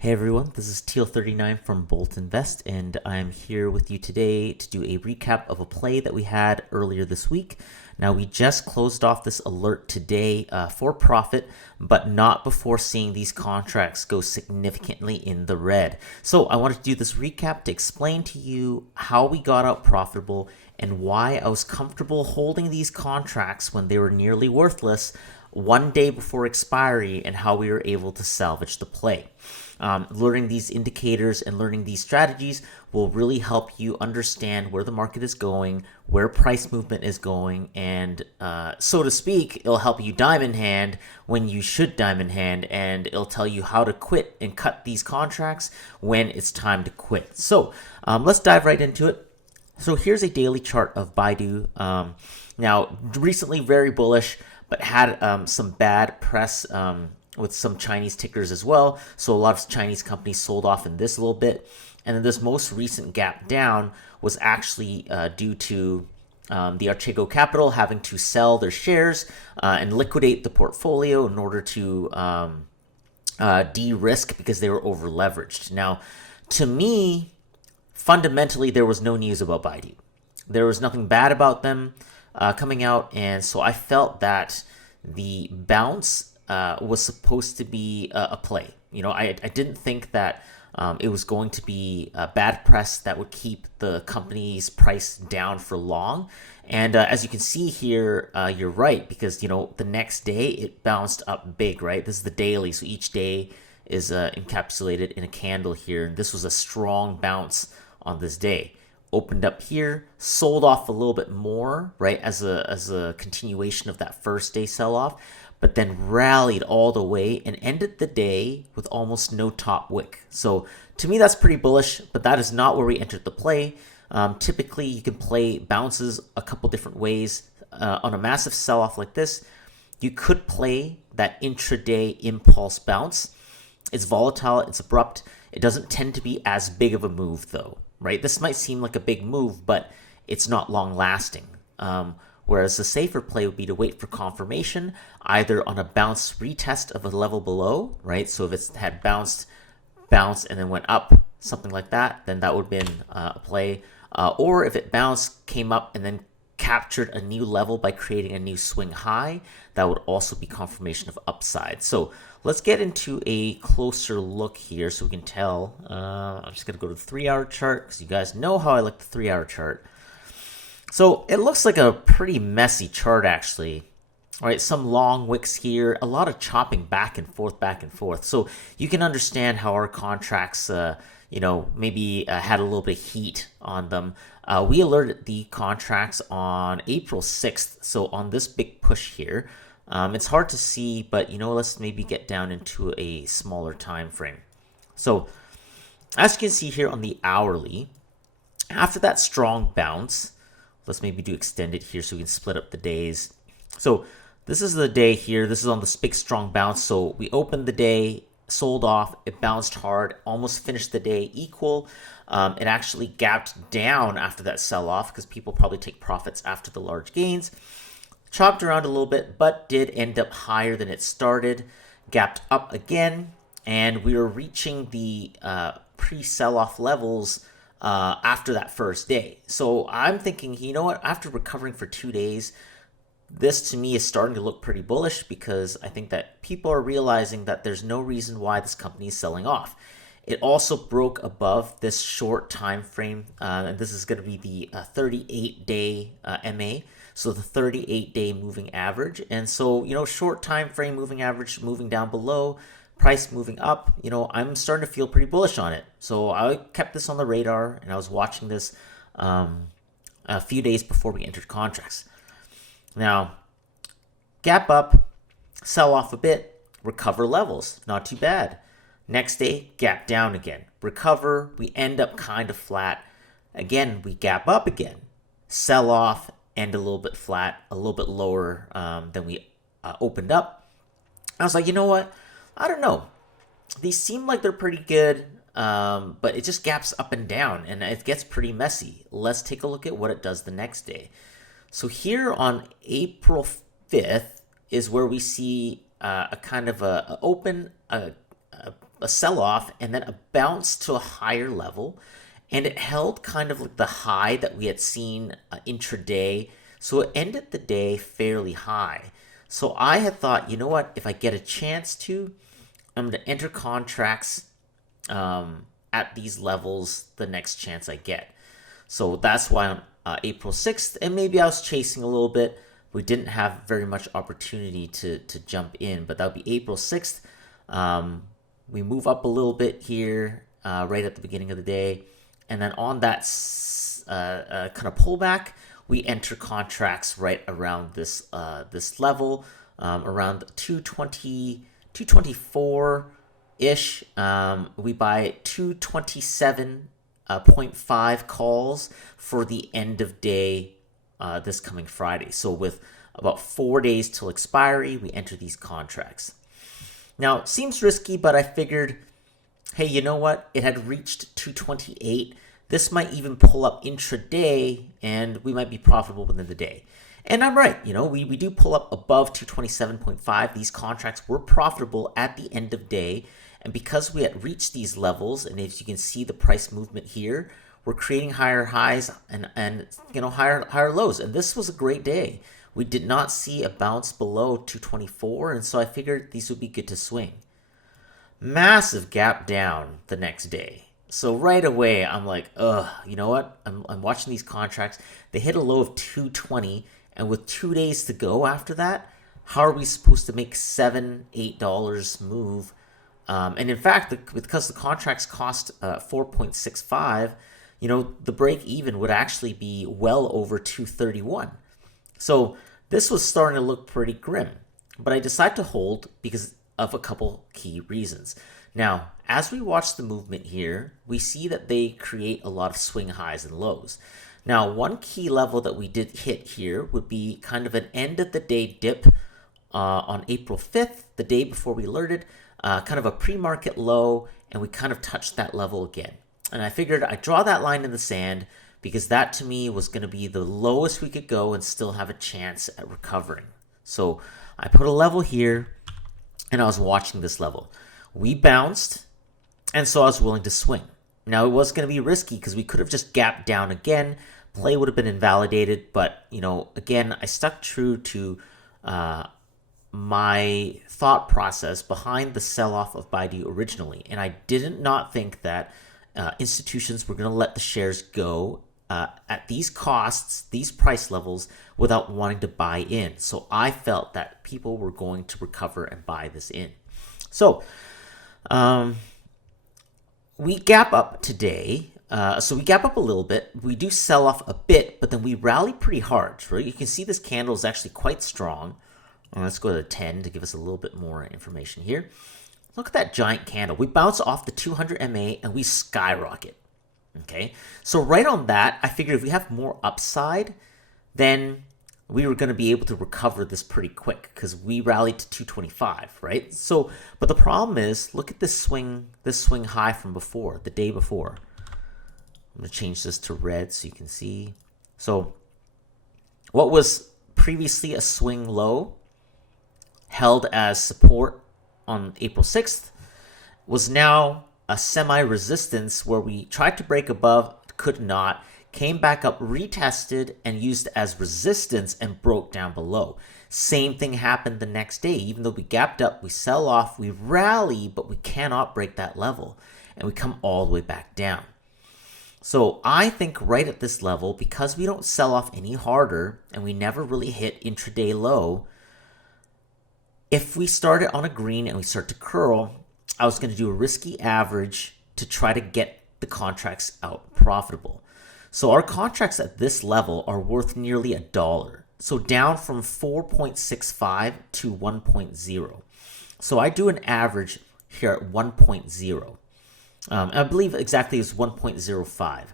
Hey everyone, this is Teal39 from Bolt Invest, and I'm here with you today to do a recap of a play that we had earlier this week. Now, we just closed off this alert today for profit, but not before seeing these contracts go significantly in the red. So I wanted to do this recap to explain to you how we got out profitable and why I was comfortable holding these contracts when they were nearly worthless one day before expiry, and how we were able to salvage the play. Learning these indicators and learning these strategies will really help you understand where the market is going, where price movement is going, and so to speak, it'll help you diamond hand when you should diamond hand, and it'll tell you how to quit and cut these contracts when it's time to quit. So let's dive right into it. So here's a daily chart of Baidu. Now, recently very bullish, but had some bad press with some Chinese tickers as well. So a lot of Chinese companies sold off in this a little bit. And then this most recent gap down was actually due to the Archego Capital having to sell their shares and liquidate the portfolio in order to de-risk because they were over leveraged. Now, to me, fundamentally, there was no news about Baidu. There was nothing bad about them coming out, and so I felt that the bounce was supposed to be a play. You know, I didn't think that it was going to be bad press that would keep the company's price down for long. And as you can see here, you're right, because, you know, the next day it bounced up big, right? This is the daily, so each day is encapsulated in a candle here, and this was a strong bounce on this day. Opened up here, sold off a little bit more, right, as a continuation of that first day sell-off, but then rallied all the way and ended the day with almost no top wick. So to me, that's pretty bullish, but that is not where we entered the play. Typically, you can play bounces a couple different ways. On a massive sell-off like this, you could play that intraday impulse bounce. It's volatile, it's abrupt. It doesn't tend to be as big of a move, though, right? This might seem like a big move, but it's not long-lasting. Whereas the safer play would be to wait for confirmation, either on a bounce retest of a level below, right? So if it had bounced, and then went up, something like that, then that would have been a play. Or if it bounced, came up, and then captured a new level by creating a new swing high, that would also be confirmation of upside. So let's get into a closer look here so we can tell. I'm just going to go to the 3-hour chart because you guys know how I like the 3-hour chart. So it looks like a pretty messy chart, actually. All right, some long wicks here, a lot of chopping back and forth. So you can understand how our contracts, maybe had a little bit of heat on them. We alerted the contracts on April 6th, so on this big push here. It's hard to see, but, let's maybe get down into a smaller time frame. So as you can see here on the hourly, after that strong bounce, let's maybe do extended here so we can split up the days. So this is the day here. This is on this big strong bounce. So we opened the day, sold off, it bounced hard, almost finished the day equal. It actually gapped down after that sell-off because people probably take profits after the large gains. Chopped around a little bit, but did end up higher than it started. Gapped up again, and we were reaching the pre-sell-off levels after that first day. So I'm thinking, you know what, after recovering for 2 days, this to me is starting to look pretty bullish because I think that people are realizing that there's no reason why this company is selling off. It also broke above this short time frame, and this is going to be the 38-day MA, so the 38-day moving average. And so, short time frame moving average moving down below, price moving up, I'm starting to feel pretty bullish on it. So I kept this on the radar, and I was watching this a few days before we entered contracts. Now, gap up, sell off a bit, recover levels, not too bad. Next day, gap down again, recover, we end up kind of flat. Again, we gap up again, sell off, end a little bit flat, a little bit lower than we opened up. I was like, you know what? I don't know. These seem like they're pretty good, but it just gaps up and down, and it gets pretty messy. Let's take a look at what it does the next day. So here on April 5th is where we see a kind of a a sell-off and then a bounce to a higher level, and it held kind of like the high that we had seen intraday. So it ended the day fairly high. So I had thought, you know what, if I get a chance to, I'm going to enter contracts at these levels the next chance I get. So that's why on April 6th, and maybe I was chasing a little bit. We didn't have very much opportunity to jump in, but that would be April 6th. We move up a little bit here right at the beginning of the day. And then on that kind of pullback, we enter contracts right around this this level, around 220, 224-ish. We buy 227.5 calls for the end of day this coming Friday. So with about 4 days till expiry, we enter these contracts. Now, it seems risky, but I figured, hey, you know what? It had reached 228. This might even pull up intraday, and we might be profitable within the day. And I'm right. We do pull up above 227.5. These contracts were profitable at the end of day. And because we had reached these levels, and as you can see the price movement here, we're creating higher highs and higher lows. And this was a great day. We did not see a bounce below 224, and so I figured these would be good to swing. Massive gap down the next day. So right away, I'm like, you know what? I'm watching these contracts. They hit a low of 220, and with 2 days to go after that, how are we supposed to make $7, $8 move? And in fact, because the contracts cost 4.65, the break even would actually be well over 231. So this was starting to look pretty grim, but I decided to hold because of a couple key reasons. Now, as we watch the movement here, we see that they create a lot of swing highs and lows. Now, one key level that we did hit here would be kind of an end of the day dip on April 5th, the day before we alerted, kind of a pre-market low, and we kind of touched that level again. And I figured I'd draw that line in the sand because that to me was going to be the lowest we could go and still have a chance at recovering. So I put a level here, and I was watching this level. We bounced, and so I was willing to swing. Now, it was going to be risky because we could have just gapped down again. Play would have been invalidated, but, again, I stuck true to my thought process behind the sell-off of Baidu originally, and I did not think that institutions were going to let the shares go at these costs, these price levels, without wanting to buy in. So I felt that people were going to recover and buy this in. So we gap up today. So we gap up a little bit. We do sell off a bit, but then we rally pretty hard. Right? You can see this candle is actually quite strong. Let's go to 10 to give us a little bit more information here. Look at that giant candle. We bounce off the 200 MA and we skyrocket. Okay, so right on that, I figured if we have more upside, then we were going to be able to recover this pretty quick because we rallied to 225, right? So, but the problem is, look at this swing high from before, the day before. I'm going to change this to red so you can see. So, what was previously a swing low, held as support on April 6th, was now a semi-resistance where we tried to break above, could not, came back up, retested, and used as resistance and broke down below. Same thing happened the next day. Even though we gapped up, we sell off, we rally, but we cannot break that level, and we come all the way back down. So I think right at this level, because we don't sell off any harder, and we never really hit intraday low, if we started on a green and we start to curl, I was going to do a risky average to try to get the contracts out profitable. So our contracts at this level are worth nearly $1. So down from 4.65 to 1.0. So I do an average here at 1.0. I believe exactly is 1.05.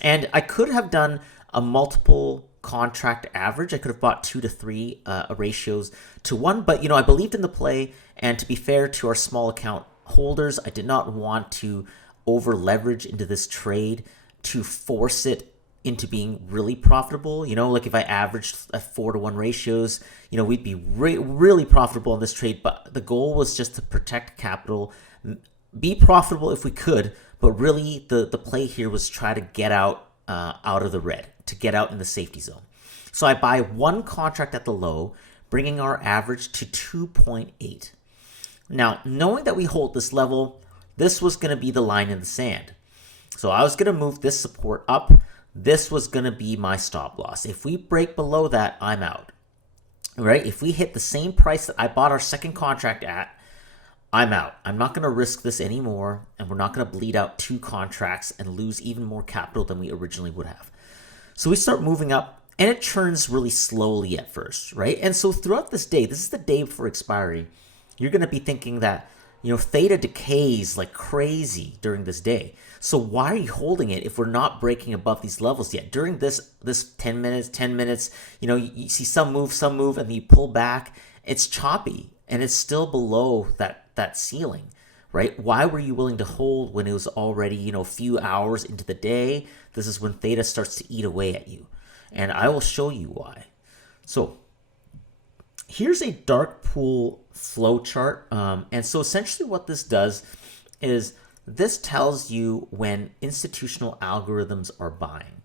And I could have done a multiple contract average. I could have bought 2 to 3 ratios to 1, but I believed in the play, and to be fair to our small account holders, I did not want to over leverage into this trade to force it into being really profitable. Like if I averaged at 4 to 1 ratios, we'd be really profitable in this trade, but the goal was just to protect capital, be profitable if we could, but really the play here was try to get out of the red, to get out in the safety zone. So I buy one contract at the low, bringing our average to 2.8. Now, knowing that we hold this level, this was going to be the line in the sand. So I was going to move this support up. This was going to be my stop loss. If we break below that, I'm out. Right? If we hit the same price that I bought our second contract at, I'm out. I'm not going to risk this anymore, and we're not going to bleed out two contracts and lose even more capital than we originally would have. So we start moving up, and it churns really slowly at first, right? And so throughout this day, this is the day before expiry, you're going to be thinking that, theta decays like crazy during this day. So why are you holding it if we're not breaking above these levels yet? During this 10 minutes, you see some move, and then you pull back. It's choppy, and it's still below that ceiling, right? Why were you willing to hold when it was already, a few hours into the day? This is when theta starts to eat away at you. And I will show you why. So here's a dark pool flow chart. And so essentially what this does is this tells you when institutional algorithms are buying.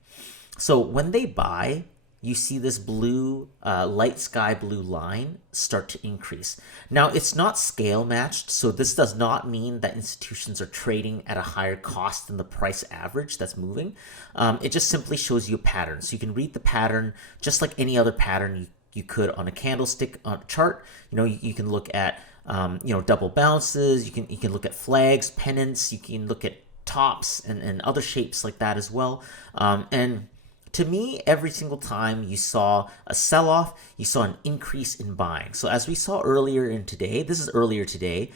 So when they buy, you see this blue, light sky blue line start to increase. Now, it's not scale matched, so this does not mean that institutions are trading at a higher cost than the price average that's moving. It just simply shows you a pattern. So you can read the pattern just like any other pattern you could on a candlestick chart. You can look at double bounces. You can look at flags, pennants. You can look at tops and other shapes like that as well. And to me, every single time you saw a sell-off, you saw an increase in buying. So as we saw earlier today,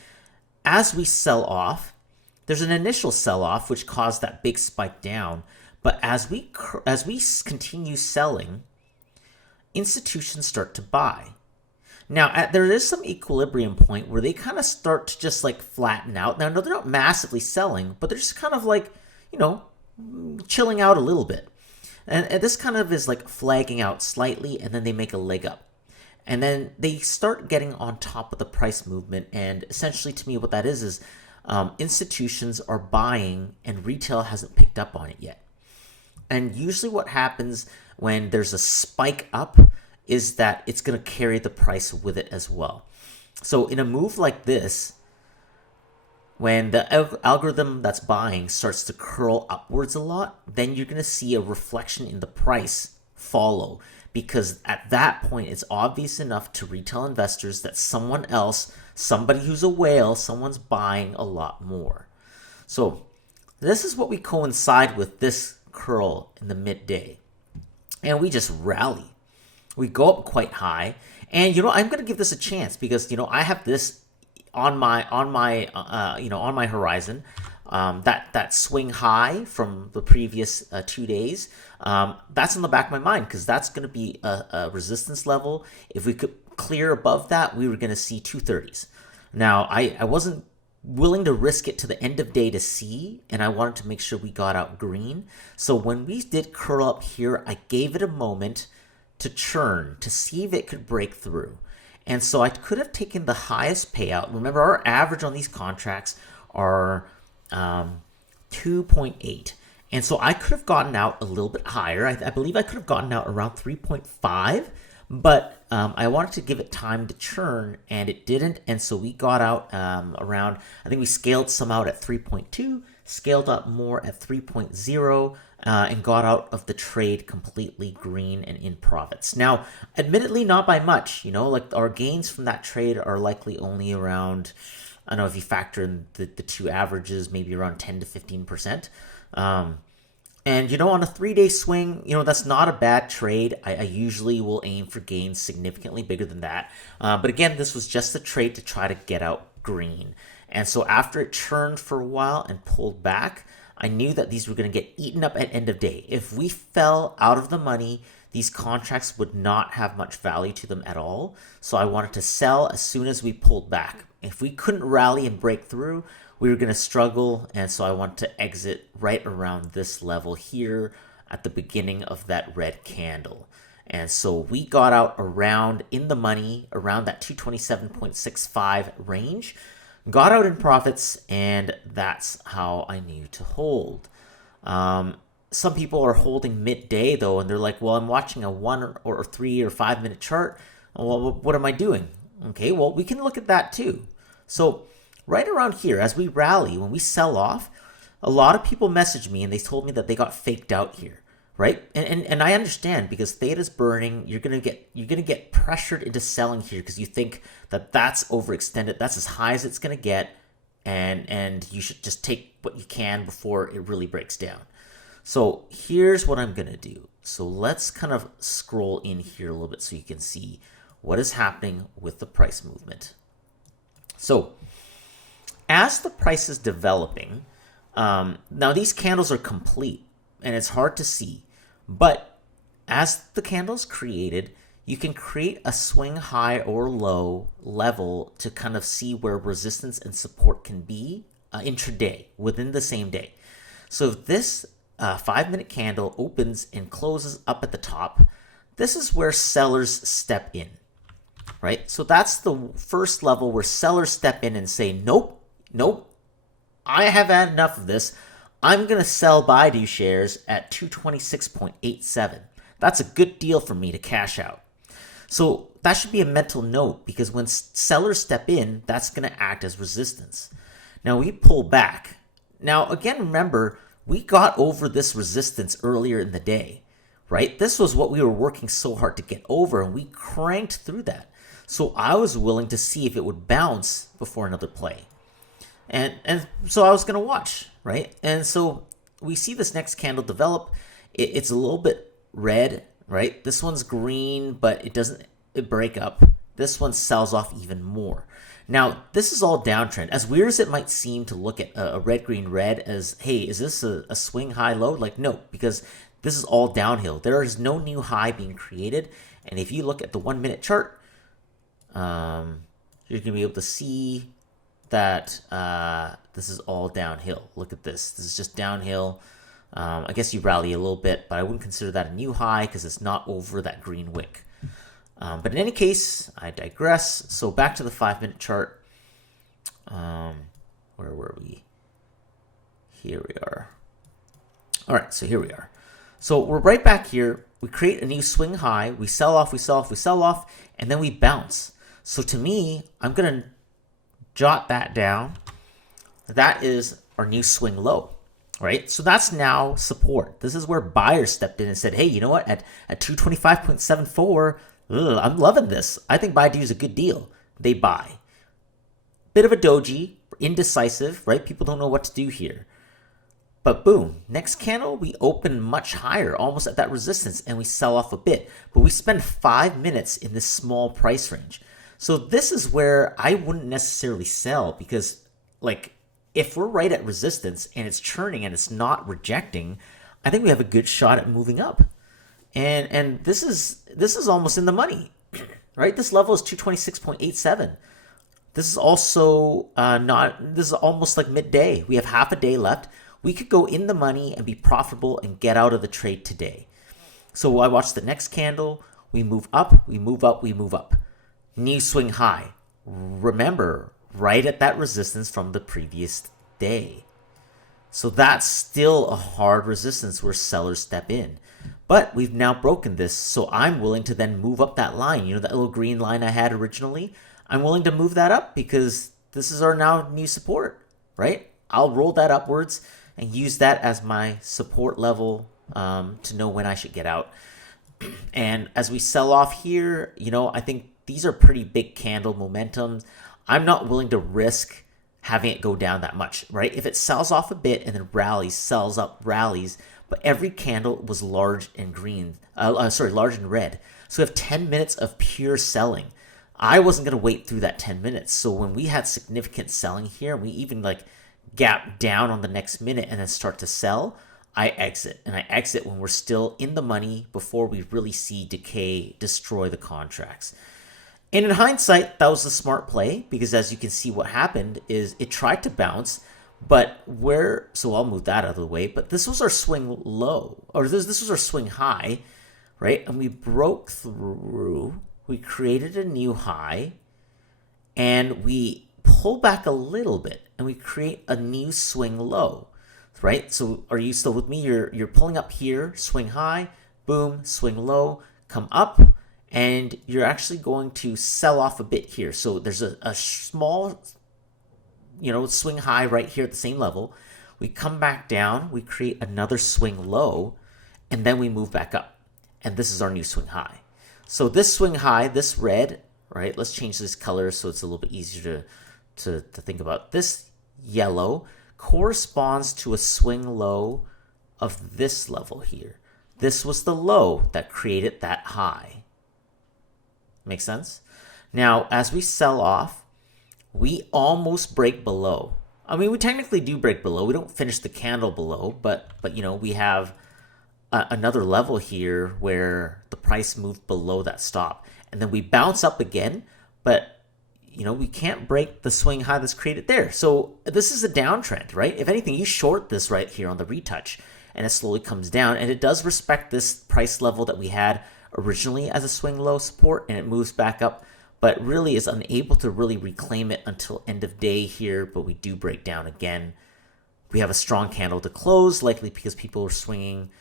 as we sell off, there's an initial sell-off which caused that big spike down. But as we continue selling, institutions start to buy. Now, there is some equilibrium point where they kind of start to just like flatten out. Now, no, they're not massively selling, but they're just kind of like, chilling out a little bit. And this kind of is like flagging out slightly, and then they make a leg up. And then they start getting on top of the price movement. And essentially, to me, what that is institutions are buying and retail hasn't picked up on it yet. And usually what happens when there's a spike up is that it's going to carry the price with it as well. So in a move like this, when the algorithm that's buying starts to curl upwards a lot, then you're going to see a reflection in the price follow, because at that point it's obvious enough to retail investors that somebody who's a whale, someone's buying a lot more. So this is what we coincide with this curl in the midday. And we just rally. We go up quite high. And I'm going to give this a chance because I have this on my horizon, that swing high from the previous 2 days, that's in the back of my mind because that's going to be a resistance level. If we could clear above that, we were going to see 230s. Now, I wasn't willing to risk it to the end of day to see, and I wanted to make sure we got out green. So when we did curl up here, I gave it a moment to churn to see if it could break through. And so I could have taken the highest payout. Remember, our average on these contracts are 2.8. And so I could have gotten out a little bit higher. I believe I could have gotten out around 3.5. But I wanted to give it time to churn, and it didn't. And so we got out around, I think we scaled some out at 3.2, scaled up more at 3.0, and got out of the trade completely green and in profits. Now, admittedly, not by much. Like our gains from that trade are likely only around, I don't know if you factor in the two averages, maybe around 10 to 15%. And, on a 3-day swing, that's not a bad trade. I usually will aim for gains significantly bigger than that. But again, this was just a trade to try to get out green. And so after it churned for a while and pulled back, I knew that these were going to get eaten up at end of day. If we fell out of the money, these contracts would not have much value to them at all. So I wanted to sell as soon as we pulled back. If we couldn't rally and break through, we were going to struggle, and so I want to exit right around this level here at the beginning of that red candle. And so we got out around in the money, around that 227.65 range. got out in profits, and that's how I knew to hold. Some people are holding midday though, and they're like, well, I'm watching a 1 or 3 or 5 minute chart. Well, what am I doing? Okay, well, we can look at that too. So right around here, as we rally, when we sell off, a lot of people messaged me and they told me that they got faked out here, right? And I understand, because theta's burning. You're gonna get pressured into selling here because you think that that's overextended. That's as high as it's gonna get, and you should just take what you can before it really breaks down. So here's what I'm gonna do. So let's kind of scroll in here a little bit so you can see what is happening with the price movement. So as the price is developing, now these candles are complete and it's hard to see, but as the candle's created, you can create a swing high or low level to kind of see where resistance and support can be intraday within the same day. So if this 5-minute candle opens and closes up at the top, this is where sellers step in, right? So that's the first level where sellers step in and say, nope, I have had enough of this. I'm going to sell Baidu shares at 226.87. That's a good deal for me to cash out. So that should be a mental note, because when sellers step in, that's going to act as resistance. Now we pull back. Now again, remember, we got over this resistance earlier in the day, right? This was what we were working so hard to get over, and we cranked through that. So I was willing to see if it would bounce before another play. And so I was going to watch, right? And so we see this next candle develop. It's a little bit red, right? This one's green, but it doesn't break up. This one sells off even more. Now, this is all downtrend. As weird as it might seem to look at a red, green, red as, hey, is this a swing high low? Like, no, because this is all downhill. There is no new high being created. And if you look at the 1-minute chart, you're going to be able to see that this is all downhill. Look at this. This is just downhill. I guess you rally a little bit, but I wouldn't consider that a new high because it's not over that green wick. But in any case, I digress. So back to the 5-minute chart. Where were we? Here we are. All right, so here we are. So we're right back here. We create a new swing high. We sell off, we sell off, we sell off, and then we bounce. So to me, I'm going to jot that down. That is our new swing low, right? So that's now support. This is where buyers stepped in and said, hey, you know what? At 225.74, I'm loving this. I think Baidu is a good deal. They buy. Bit of a doji, indecisive, right? People don't know what to do here. But boom, next candle, we open much higher, almost at that resistance, and we sell off a bit. But we spend 5 minutes in this small price range. So this is where I wouldn't necessarily sell, because like if we're right at resistance and it's churning and it's not rejecting, I think we have a good shot at moving up. And this is almost in the money, right? This level is 226.87. This is also this is almost like midday. We have half a day left. We could go in the money and be profitable and get out of the trade today. So I watch the next candle. We move up, we move up, we move up. New swing high. Remember, right at that resistance from the previous day. So that's still a hard resistance where sellers step in. But we've now broken this, so I'm willing to then move up that line. You know, that little green line I had originally? I'm willing to move that up because this is our now new support, right? I'll roll that upwards and use that as my support level to know when I should get out. And as we sell off here, you know, I think these are pretty big candle momentum. I'm not willing to risk having it go down that much, right? If it sells off a bit and then rallies, sells up, rallies, but every candle was large and green, large and red. So we have 10 minutes of pure selling. I wasn't going to wait through that 10 minutes. So when we had significant selling here, we even like gap down on the next minute and then start to sell, I exit. And I exit when we're still in the money before we really see decay destroy the contracts. And in hindsight, that was a smart play because as you can see what happened is it tried to bounce, but so I'll move that out of the way, but this was our swing low, or this was our swing high, right? And we broke through, we created a new high, and we pull back a little bit and we create a new swing low, right? So are you still with me? You're pulling up here, swing high, boom, swing low, come up, and you're actually going to sell off a bit here. So there's a small, swing high right here at the same level. We come back down, we create another swing low, and then we move back up. And this is our new swing high. So this swing high, this red, right? Let's change this color so it's a little bit easier to think about. This yellow corresponds to a swing low of this level here. This was the low that created that high. Make sense? Now, as we sell off, we almost break below. I mean, we technically do break below. We don't finish the candle below, but we have another level here where the price moved below that stop. And then we bounce up again, but we can't break the swing high that's created there. So this is a downtrend, right? If anything, you short this right here on the retouch, and it slowly comes down, and it does respect this price level that we had originally as a swing low support, and it moves back up, but really is unable to really reclaim it until end of day here, but we do break down again. We have a strong candle to close, likely because people are swinging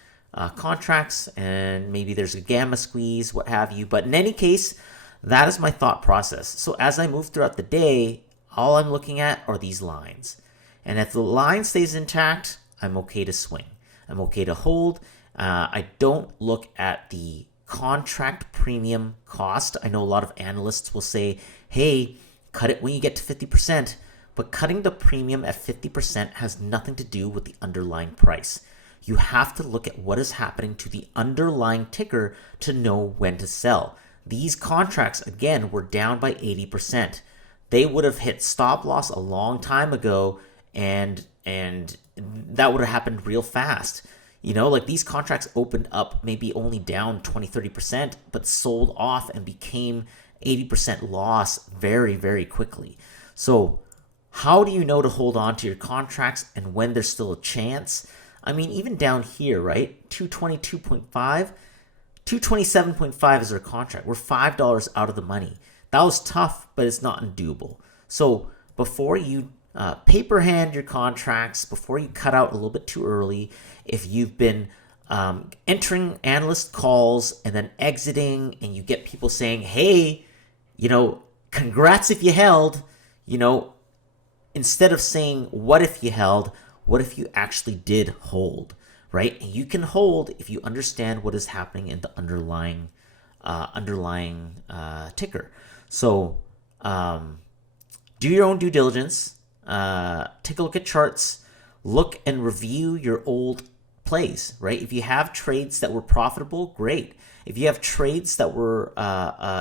contracts, and maybe there's a gamma squeeze, what have you. But in any case, that is my thought process. So as I move throughout the day, all I'm looking at are these lines. And if the line stays intact, I'm okay to swing. I'm okay to hold. I don't look at the contract premium cost. I know a lot of analysts will say, hey, cut it when you get to 50%. But cutting the premium at 50% has nothing to do with the underlying price. You have to look at what is happening to the underlying ticker to know when to sell. These contracts, again, were down by 80%. They would have hit stop loss a long time ago, and that would have happened real fast. These contracts opened up maybe only down 20-30%, but sold off and became 80% loss very, very quickly. So how do you know to hold on to your contracts and when there's still a chance? I mean, even down here, right? 222.5, 227.5 is our contract. We're $5 out of the money. That was tough, but it's not undoable. So before you paper hand your contracts, before you cut out a little bit too early, if you've been entering analyst calls and then exiting, and you get people saying, hey, congrats if you held, instead of saying, what if you held, what if you actually did hold, right? And you can hold if you understand what is happening in the underlying ticker. So do your own due diligence. Take a look at charts. Look and review your old plays, right? If you have trades that were profitable, great. If you have trades that were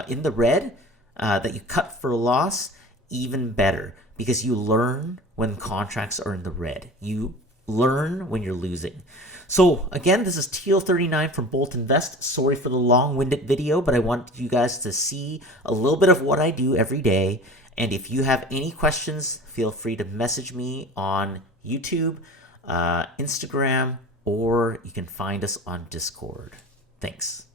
in the red, that you cut for a loss, even better, because you learn when contracts are in the red. You learn when you're losing. So again, this is TL39 from Bolt Invest. Sorry for the long-winded video, but I want you guys to see a little bit of what I do every day. And if you have any questions, feel free to message me on YouTube, Instagram, or you can find us on Discord. Thanks.